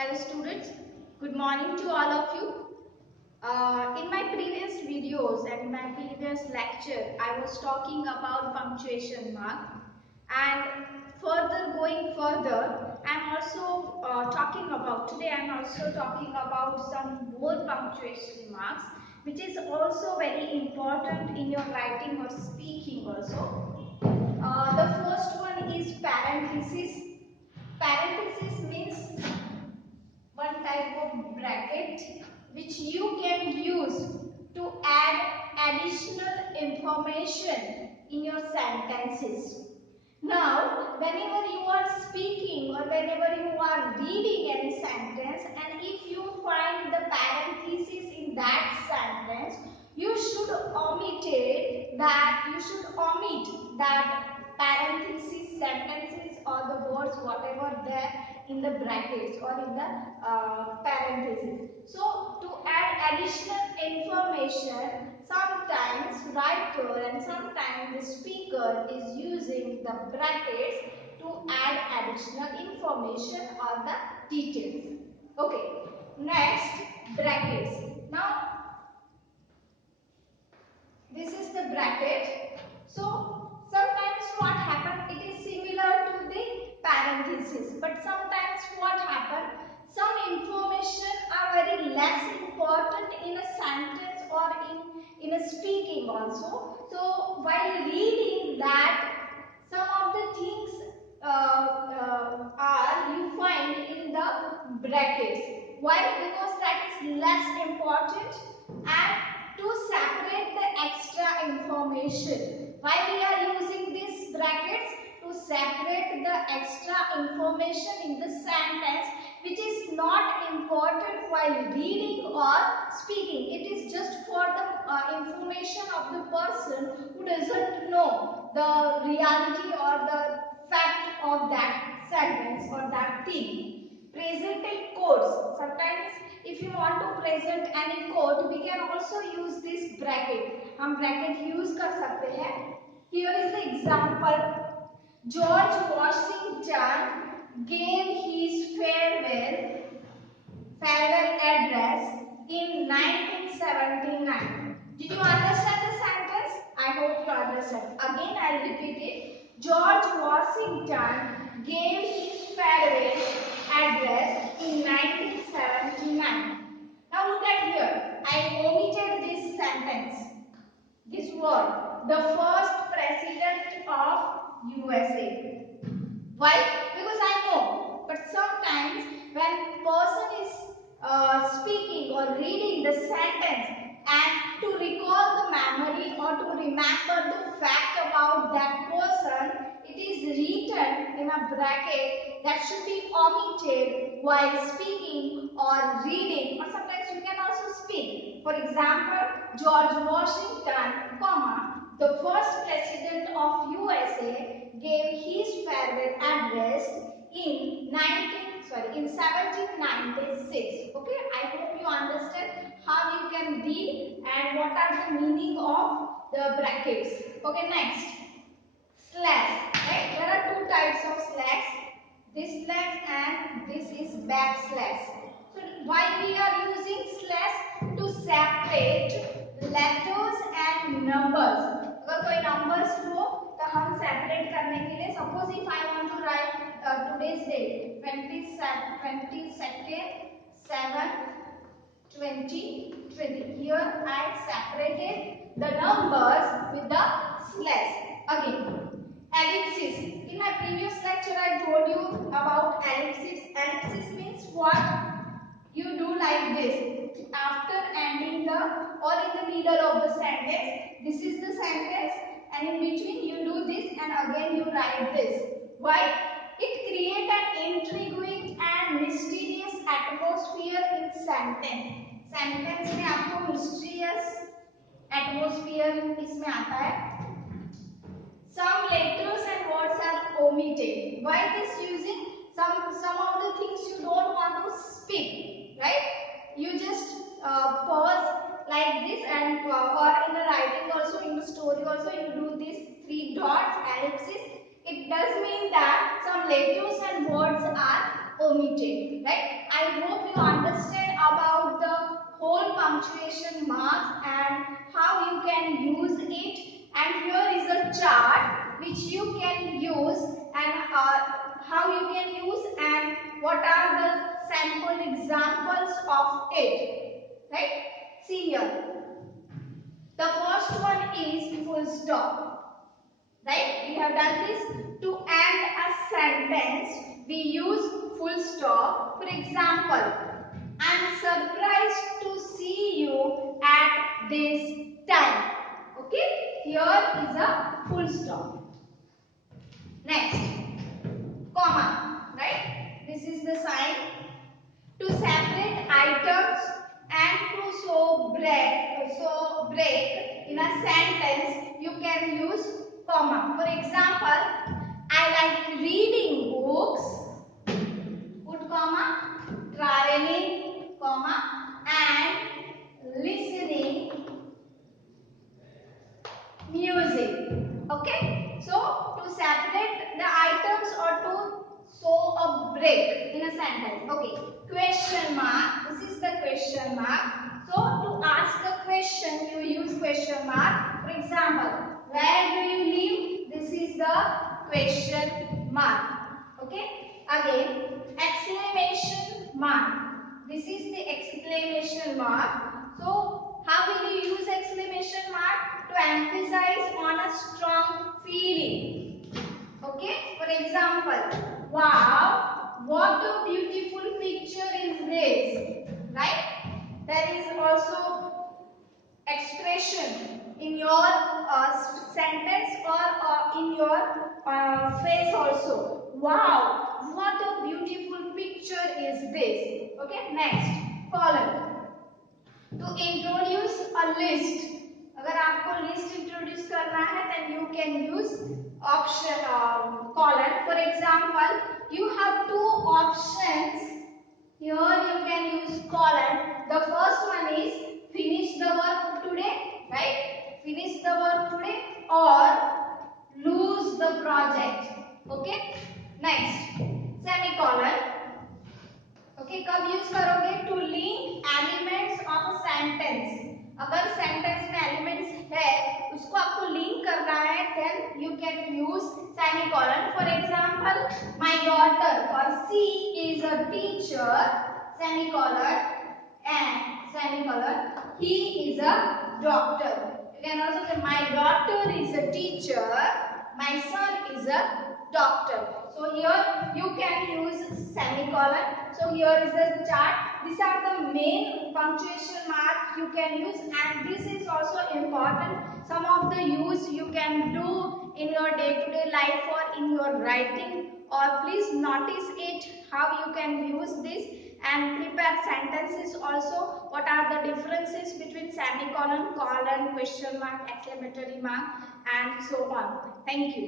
Hello students, good morning to all of you. In my previous videos and in my previous lecture, I was talking about punctuation mark, and going further, I'm also today I'm also talking about some more punctuation marks, which is also very important in your writing or speaking also. The first one is parenthesis. Parenthesis means one type of bracket which you can use to add additional information in your sentences. Now, whenever you are speaking or whenever you are reading any sentence, and if you find the parenthesis in that sentence, you should omit that parenthesis sentences or the words whatever there in the brackets or in the parenthesis. So to add additional information, sometimes writer and sometimes the speaker is using the brackets to add additional information or the details. Okay, next, brackets. Now this is the bracket. So sometimes what happens, it is similar to the parenthesis, but sometimes what happens, some information are very less important in a sentence or in a speaking also. So while reading that, some of the things are you find in the brackets. Why? Because that is less important, and to separate the extra information. Why we are using these brackets? To separate the extra information in the sentence which is not important while reading or speaking. It is just for the information of the person who doesn't know the reality or the fact of that sentence or that thing. Presenting quotes. Sometimes if you want to present any quote, we can also use this bracket. हम bracket use कर सकते हैं. Here is the example. George Washington gave his farewell address in 1979. Did you understand the sentence? I hope you understand. Again, I'll repeat it. George Washington gave his farewell address in 1979. Now look at here. I omitted this sentence. This word. The first president of USA. Why? Because I know. But sometimes when person is speaking or reading the sentence, and to recall the memory or to remember the fact about that person, it is written in a bracket that should be omitted while speaking or reading, or sometimes you can also speak. For example, George Washington, the first president of USA, gave his farewell address in 1796. Okay, I hope you understand how you can read and what are the meaning of the brackets. Okay, next, slash. Right, there are two types of slash. This slash and this is backslash. So why we are using slash? To separate letters and numbers. अगर कोई numbers हो तो हम separate करने के लिए, suppose if I want to write today's date 22nd 7 2020. Here I separated the numbers with the slash. Again, ellipsis. In my previous lecture I told you about ellipsis. Ellipsis means what? You do like this. After ending the or in the middle of the sentence, this is the sentence, and in between you do this and again you write this. Why? It creates an intriguing and mysterious atmosphere in sentence. Sentence में आपको mysterious atmosphere इसमें आता है. Some letters and words are omitted. Why this using? Some of the things you don't want to speak, right? You just pause like this, and or in the writing also, in the story also, you do these three dots, ellipsis. It does mean that some letters and words are omitted, right? I hope you understand about the whole punctuation marks and how you can use it. And here is a chart which you can use and how you can use and what are the sample examples of it, right? See here. The first one is full stop, right? We have done this. To end a sentence, we use full stop. For example, I'm surprised to see you at this time. Okay? Here is a full stop. Next, comma, right? This is the sign. To separate items and to break in a sentence, you can use comma. For example, I like reading books, put comma, traveling, comma, and listening music. Okay, so to separate the items or to show a break in a sentence. Okay, question mark. This is the question mark. So to ask a question, you use question mark. For example, where do you live? This is the question mark. Okay, again exclamation mark. This is the exclamation mark. So how will you use exclamation mark? To emphasize on a strong feeling. Okay, for example, wow, what a beautiful picture is this, right? There is also expression in your sentence or in your phrase also. Wow, what a beautiful picture is this. Okay, next, column. To introduce a list. अगर आपको list introduce करना है, then you can use option column. For example, you have two options. Here you can use column. The first one is finish the work today, right? Finish the work today or lose the project. Okay. Next, semicolon. Okay कब use करोगे? To link elements of a sentence. अगर sentence में elements है उसको आपको लिंक करना है, then you can use semicolon. For example, my daughter और she is a teacher, semicolon, and semicolon, he is a doctor. You can also say my daughter is a teacher, my son is a doctor. So here you can use semicolon. So here is the chart. These are the main punctuation mark you can use, and this is also important. Some of the use you can do in your day-to-day life or in your writing, or please notice it how you can use this and prepare sentences also. What are the differences between semicolon, colon, question mark, exclamatory mark, and so on. Thank you.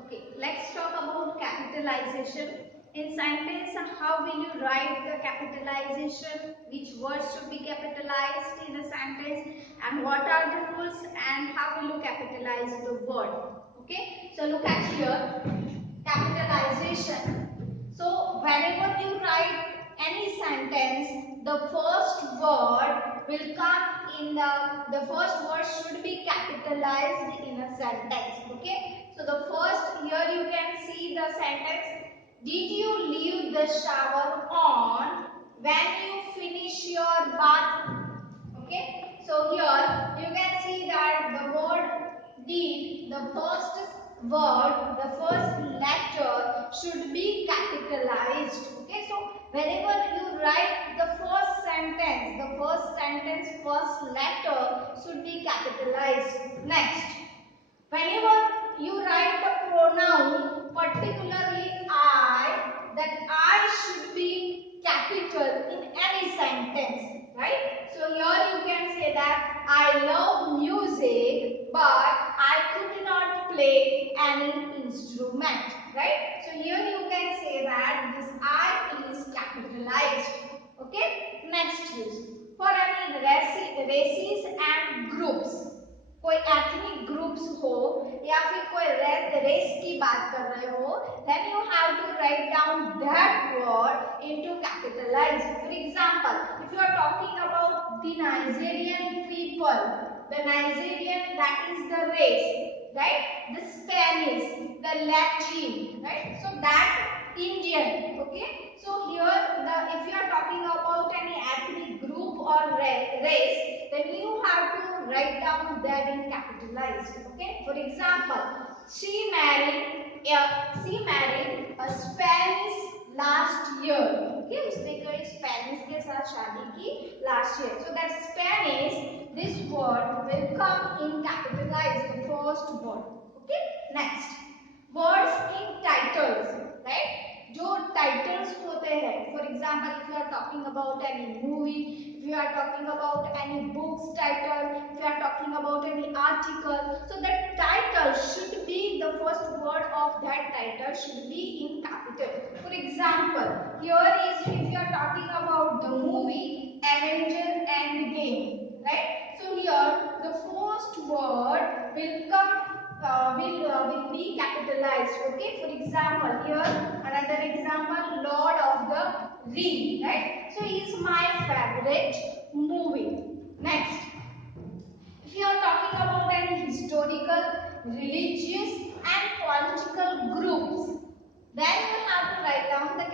Okay, let's talk about capitalization. In sentence, how will you write the capitalization? Which words should be capitalized in a sentence? And what are the rules? And how will you capitalize the word? Okay, so look at here, capitalization. So whenever you write any sentence, the first word will come in the first word should be capitalized in a sentence. Okay, so the first, here you can see the sentence, did you leave the shower on when you finish your bath? Okay, so here you can see that the word did, the first word, the first letter should be capitalized. Okay, so whenever you write the first sentence, first letter should be capitalized. Next, whenever you write the pronoun, particularly I, that I should be capital in any sentence, right? So here you can say that I love music, but I could not play any instrument, right? So here you can say that this I is capitalized. Okay, next use. For an races and groups, कोई ethnic groups हो या फिर कोई race की बात कर रहे हो, then you have to write down that word into capitalized. For example, if you are talking about the Nigerian people, the Nigerian, that is the race, right? The Spanish, the Latin, right? So that Indian, okay? So here the, if you are talking about any ethnic group or race, then you have to write down that in capitalized, okay? For example, she married a Spanish last year, okay? उसने कोई Spanish के साथ शादी की last year. So that Spanish, this word will come in capitalized, the first word, okay? Next, words in titles, right? जो titles होते हैं, for example, if you are talking about any movie, if you are talking about any books title, if you are talking about any article, so that title should be, the first word of that title should be in capital. For example, here is, if you are talking about the movie Avenger Endgame, right? So here the first word will come will be capitalized, okay? For example, here another example, Lord of the Ring, right? So is my favorite movie. Next, if you are talking about any historical, religious and political groups, then you have to write down the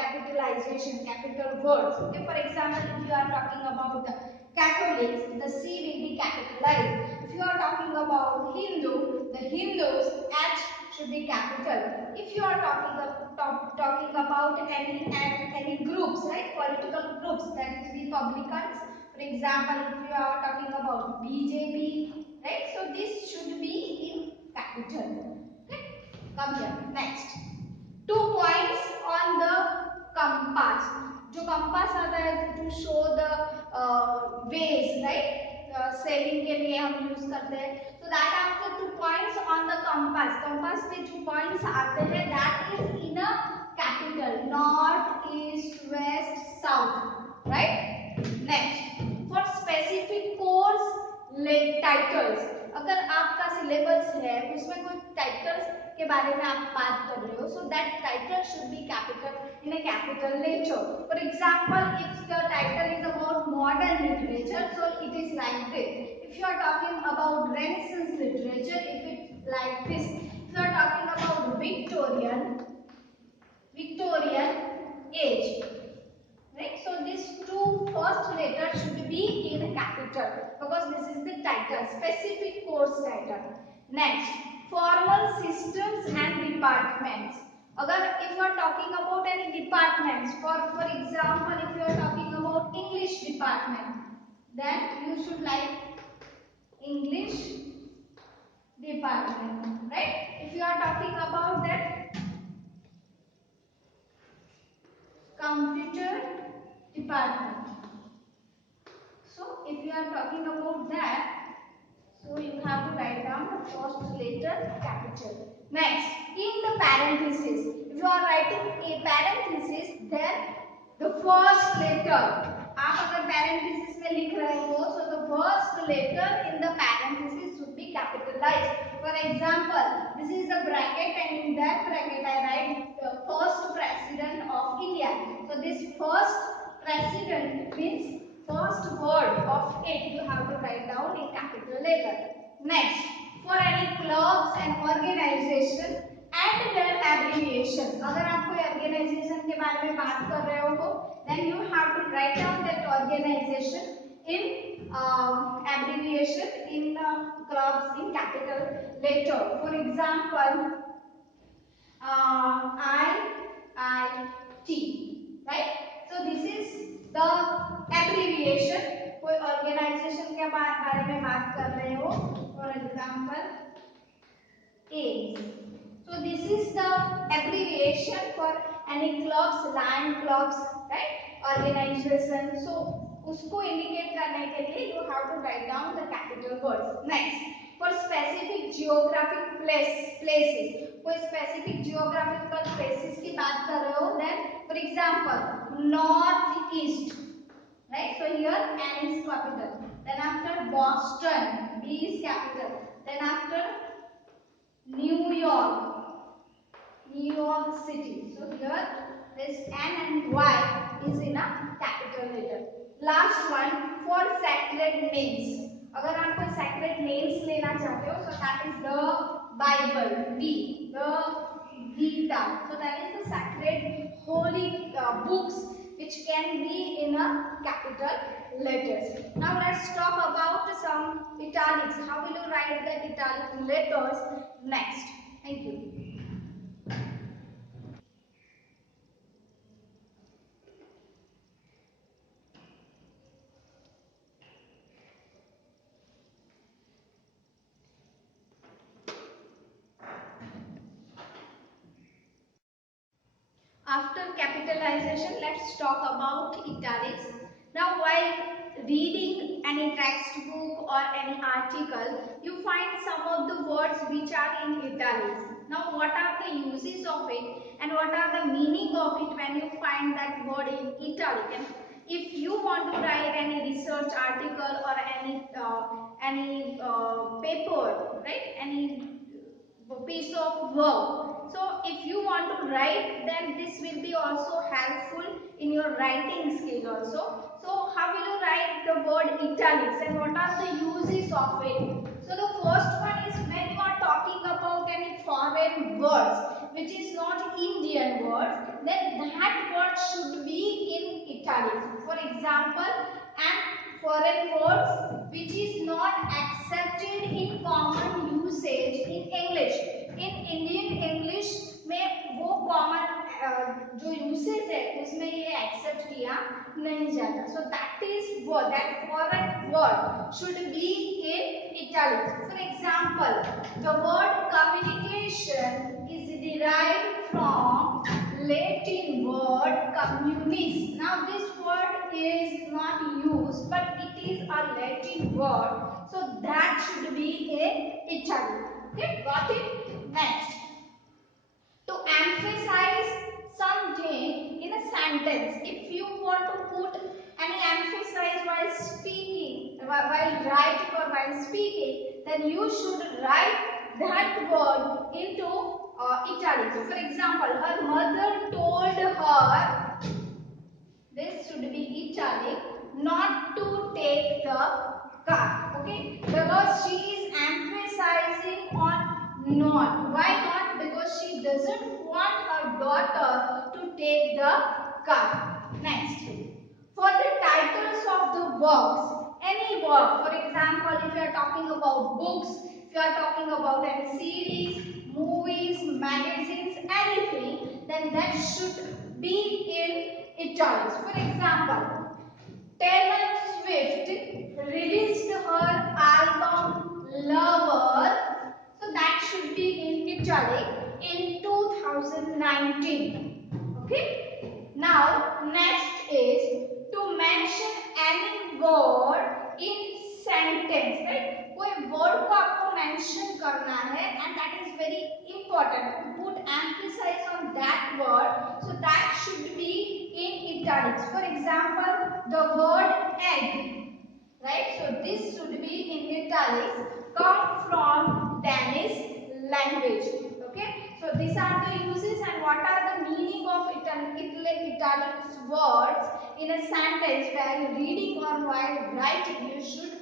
capitalization, capital words, okay? For example, if you are talking about the Catholics, the C will be capitalized. If you are talking about Hindu, the Hindus, H should be capital. If you are talking about any groups, right, political groups, that is Republicans. For example, if you are talking about BJP, right, so this should be in capital. Okay, come here. Next, 2 points on the compass. जो compass आता है to show the ways, right? Sailing के लिए हम use करते हैं. So that after 2 points on the compass. Compass पे जो points आते हैं, that is in a capital. North, east, west, south, right? Next, for specific course titles. अगर आपका syllabus है, उसमें कोई titles के बारे में आप बात कर रहे हो, so that title should be capital in a capital letter. For example, if the title is about modern literature, so it is like this. If you are talking about Renaissance literature, it is like this. If you are talking about Victorian age, right? So these two first letters should be in capital because this is the title, specific course title. Next, formal systems and departments. Agar if you are talking about any departments, for example, if you are talking about English department, then you should like English department, right? If you are talking about that computer department, so if you are talking about that, so you have to write down the first letter capital. Next, in the parenthesis, if you are writing a parenthesis, then the first letter, आप अगर parenthesis में लिख रहे हो, so the first letter in the parenthesis should be capitalized. For example, this is the bracket and in that bracket I write the first president of India. So this first president means first word of it you have to write down in capital letter. Next, for any clubs and organization and their abbreviation. अगर आप कोई organization के बारे में बात कर रहे हो, then you have to write down that organization in abbreviation in clubs in capital letter. For example, IIT, right? So this is the abbreviation. कोई organization के बारे में बात कर रहे हो, for example A. So this is the abbreviation for any clubs, Lion clubs, right? Organization. So उसको indicate करने के लिए you have to write down the capital words. Next, for specific geographic places, कोई specific geographical places की बात कर रहे हो, then for example north east, right? So here N is capital. Then after Boston, B is capital. Then after New York, New York City. So here this N and Y is in a capital letter. Last one for sacred names. अगर आप कोई sacred names लेना चाहते हो, so that is the Bible, the Gita. So that is the sacred holy books which can be in a capital letters. Now let's talk about some italics. How will you write the italic letters next? Thank you. After capitalization, let's talk about italics. Now, while reading any textbook or any article, you find some of the words which are in italics. Now, what are the uses of it and what are the meaning of it when you find that word in italic? And if you want to write any research article or any paper, right? Any piece of work. So if you want to write, then this will be also helpful in your writing skill also. So how will you write the word italics and what are the uses of it? So the first one is when you are talking about any foreign words which is not Indian words, then that word should be in italics. For example, and foreign words which is not accepted in common usage in English. In Indian English में वो common जो usage है उसमें ये accept किया नहीं जाता. So that is word, that foreign word should be in italics. For example, the word communication is derived from Latin word communis. Now this word is not used, but it is a Latin word, so that should be in italic. Okay, got it? Next, to emphasize something in a sentence, if you want to put any emphasis while speaking, while writing or while speaking, then you should write that word into italics. For example, her mother told her, this should be italic, not to take the car. Okay, because she is emphasizing on not. Why not? Because she doesn't want her daughter to take the car. Next, for the titles of the works, any work, for example, if you are talking about books, if you are talking about any series, movies, magazines, anything, then that should be in italics. For example, Taylor Swift released her album Lover, so that should be in italic in 2019. Okay. Now next is to mention any word in sentence, right? कोई word को आपको mention करना है and that is very important to put emphasis on that word, so that should be in italics. For example, the word egg, right? So this should be in italics, come from Danish language. Okay, so these are the uses and what are the meaning of italics words in a sentence while reading or while writing. You should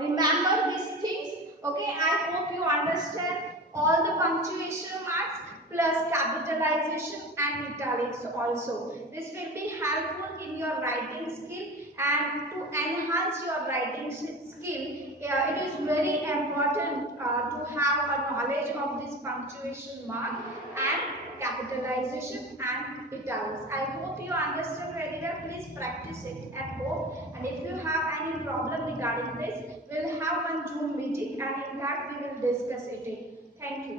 remember these things. Okay, I hope you understand all the punctuation marks plus capitalization and italics also. This will be helpful in your writing skill, and to enhance your writing skill, it is very important to have a knowledge of this punctuation mark and capitalization and italics. I hope you understand very well. Please practice it at home, and if you have any problem regarding this, we will have one Zoom meeting and in that we will discuss it. Thank you.